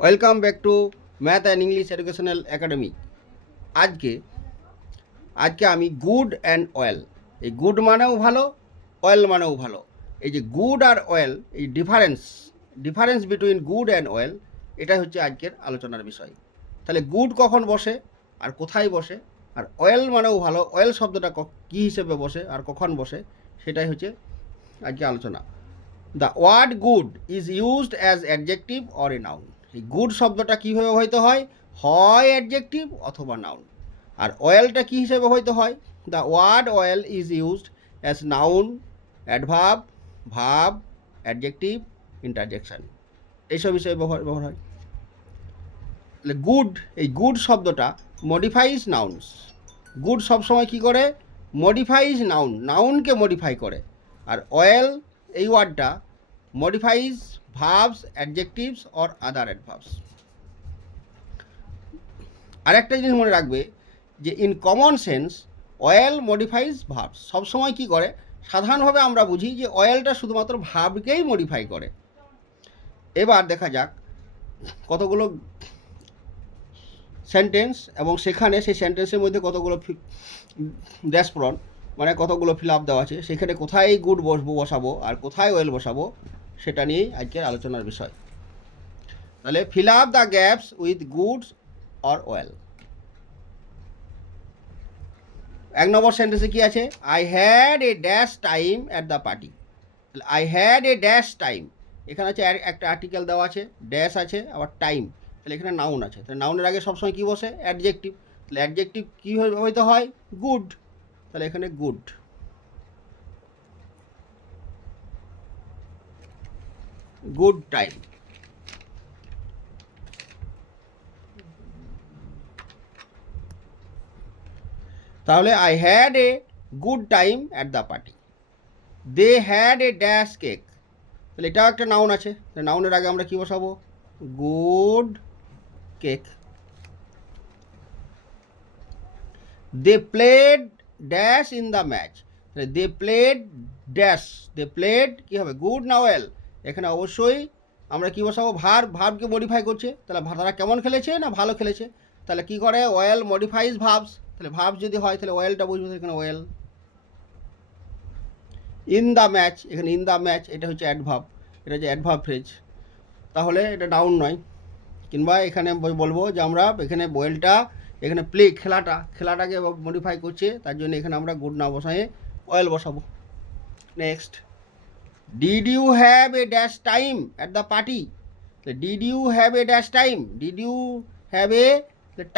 Welcome back to math and English educational academy. আজকে আমি good and oil, এই good মানেও ভালো, অয়েল মানেও ভালো, এই যে গুড আর অয়েল, এই difference between good and oil, এটাই হচ্ছে আজকের আলোচনার বিষয়। তাহলে গুড কখন বসে আর কোথায় বসে, আর অয়েল মানেও ভালো, অয়েল শব্দটা কী হিসেবে বসে আর কখন বসে, সেটাই হচ্ছে আজকে আলোচনা। The word good is used as adjective or a noun. এই গুড শব্দটা কীভাবে ব্যবহৃত হয়? হয় অ্যাডজেক্টিভ অথবা নাউন। আর অয়েলটা কী হিসেবে ব্যবহৃত হয়? The word well is used as noun, adverb, verb, adjective, interjection, এইসব হিসেবে ব্যবহার হয়। তাহলে গুড, এই গুড শব্দটা মডিফাইজ নাউন্স। গুড সবসময় কী করে? মডিফাইজ নাউনকে মডিফাই করে। আর অয়েল, এই ওয়ার্ডটা modifies verbs, adjectives or other adverbs. আরেকটা জিনিস মনে রাখবে যে in common sense oil modifies verbs. সবসময় কী করে? সাধারণভাবে আমরা বুঝি যে অয়েলটা শুধুমাত্র ভার্বকেই মডিফাই করে। এবার দেখা যাক কতগুলো সেন্টেন্স, এবং সেখানে সেই সেন্টেন্সের মধ্যে কতগুলো ড্যাশপূরণ, মানে কতগুলো ফিল আপ দেওয়া আছে, সেখানে কোথায় গুড বসাবো আর কোথায় ওয়েল বসাবো, সেটা নিয়েই আজকের আলোচনার বিষয়। তাহলে fill up the gaps with good or well. 1 number সেন্টেন্সে কী আছে? I had a dash time at the party. তাহলে I had a dash time, এখানে আছে একটা আর্টিকেল দেওয়া আছে, ড্যাশ আছে, আবার টাইম, তাহলে এখানে নাউন আছে। তাহলে নাউনের আগে সবসময় কী বসে? অ্যাডজেক্টিভ। তাহলে অ্যাডজেক্টিভ কী হইতে হয়? গুড। তাহলে এখানে গুড, গুড টাইম। তাহলে I had a good time at the party. They had a dash cake, তাহলে এটাও একটা নাউন আছে, তাহলে নাউনের আগে আমরা কী বসাবো? Good cake. They played dash in the match, তাহলে they played dash, they played কী হবে? গুড না ওয়েল? এখানে অবশ্যই আমরা কী বসাবো? ভার্বকে মডিফাই করছে, তাহলে তারা কেমন খেলেছে? না ভালো খেলেছে। তাহলে কী করে? ওয়েল মডিফাইজ ভার্বস, তাহলে ভার্ব যদি হয় তাহলে ওয়েলটা বুঝবো, এখানে ওয়েল। ইন দ্য ম্যাচ, এখানে ইন দ্য ম্যাচ, এটা হচ্ছে অ্যাডভার্ব, এটা হচ্ছে অ্যাডভার্ব ফ্রেজ, তাহলে এটা নাউন নয়। কিংবা এখানে বলবো যে আমরা এখানে ওয়েলটা, এখানে প্লে খেলাটাকে মডিফাই করছে, তার জন্য এখানে আমরা গুড না বসায়ে অয়েল বসাবো। Next, did you have a dash time at the party. Did you have a dash time, did you have a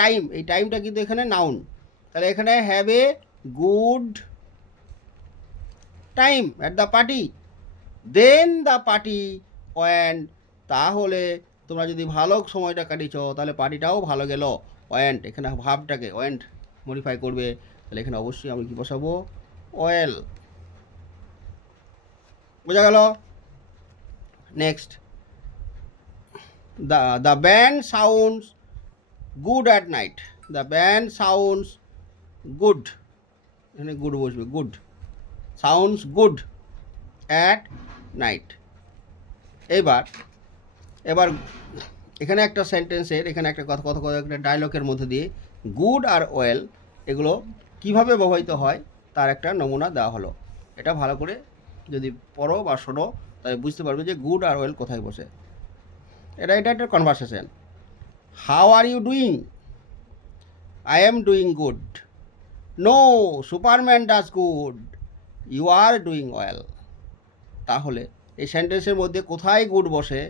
time, এই টাইমটা কিন্তু এখানে নাউন, তাহলে এখানে have a good time at the party, then the party went, তাহলে তোমরা যদি ভালো সময়টা কাটিয়েছ তাহলে পার্টিটাও ভালো গেল। ওয়েন্ট, এখানে ভাবটাকে ওয়েন্ট মডিফাই করবে, তাহলে এখানে অবশ্যই আমি কী বসাবো? ওয়েল। বোঝা গেল? Next, the band sounds good at night. The band sounds good, এখানে গুড বসবে, good sounds good at night. এবার এখানে একটা সেন্টেন্সের, এখানে একটা কথা একটা ডায়লগের মধ্যে দিয়ে গুড আর ওয়েল এগুলো কিভাবে ব্যবহৃত হয় তার একটা নমুনা দেওয়া হলো। এটা ভালো করে যদি পড়ো বা শোনো তাহলে বুঝতে পারবে যে গুড আর ওয়েল কোথায় বসে। এটা একটা conversation. How are you doing? I am doing good. No, superman does good. You are doing well. তাহলে এই সেন্টেন্সের মধ্যে কোথায় গুড বসে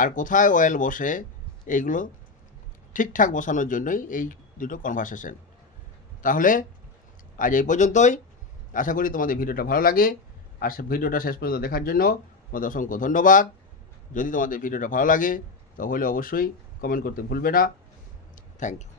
আর কোথায় ওয়েল বসে, এইগুলো ঠিকঠাক বসানোর জন্যই এই দুটো কনভারসেশন। তাহলে আজ এই পর্যন্তই। আশা করি তোমাদের ভিডিওটা ভালো লাগে, আর ভিডিওটা শেষ পর্যন্ত দেখার জন্য তোমাদের অসংখ্য ধন্যবাদ। যদি তোমাদের ভিডিওটা ভালো লাগে তাহলে অবশ্যই কমেন্ট করতে ভুলবে না। Thank you.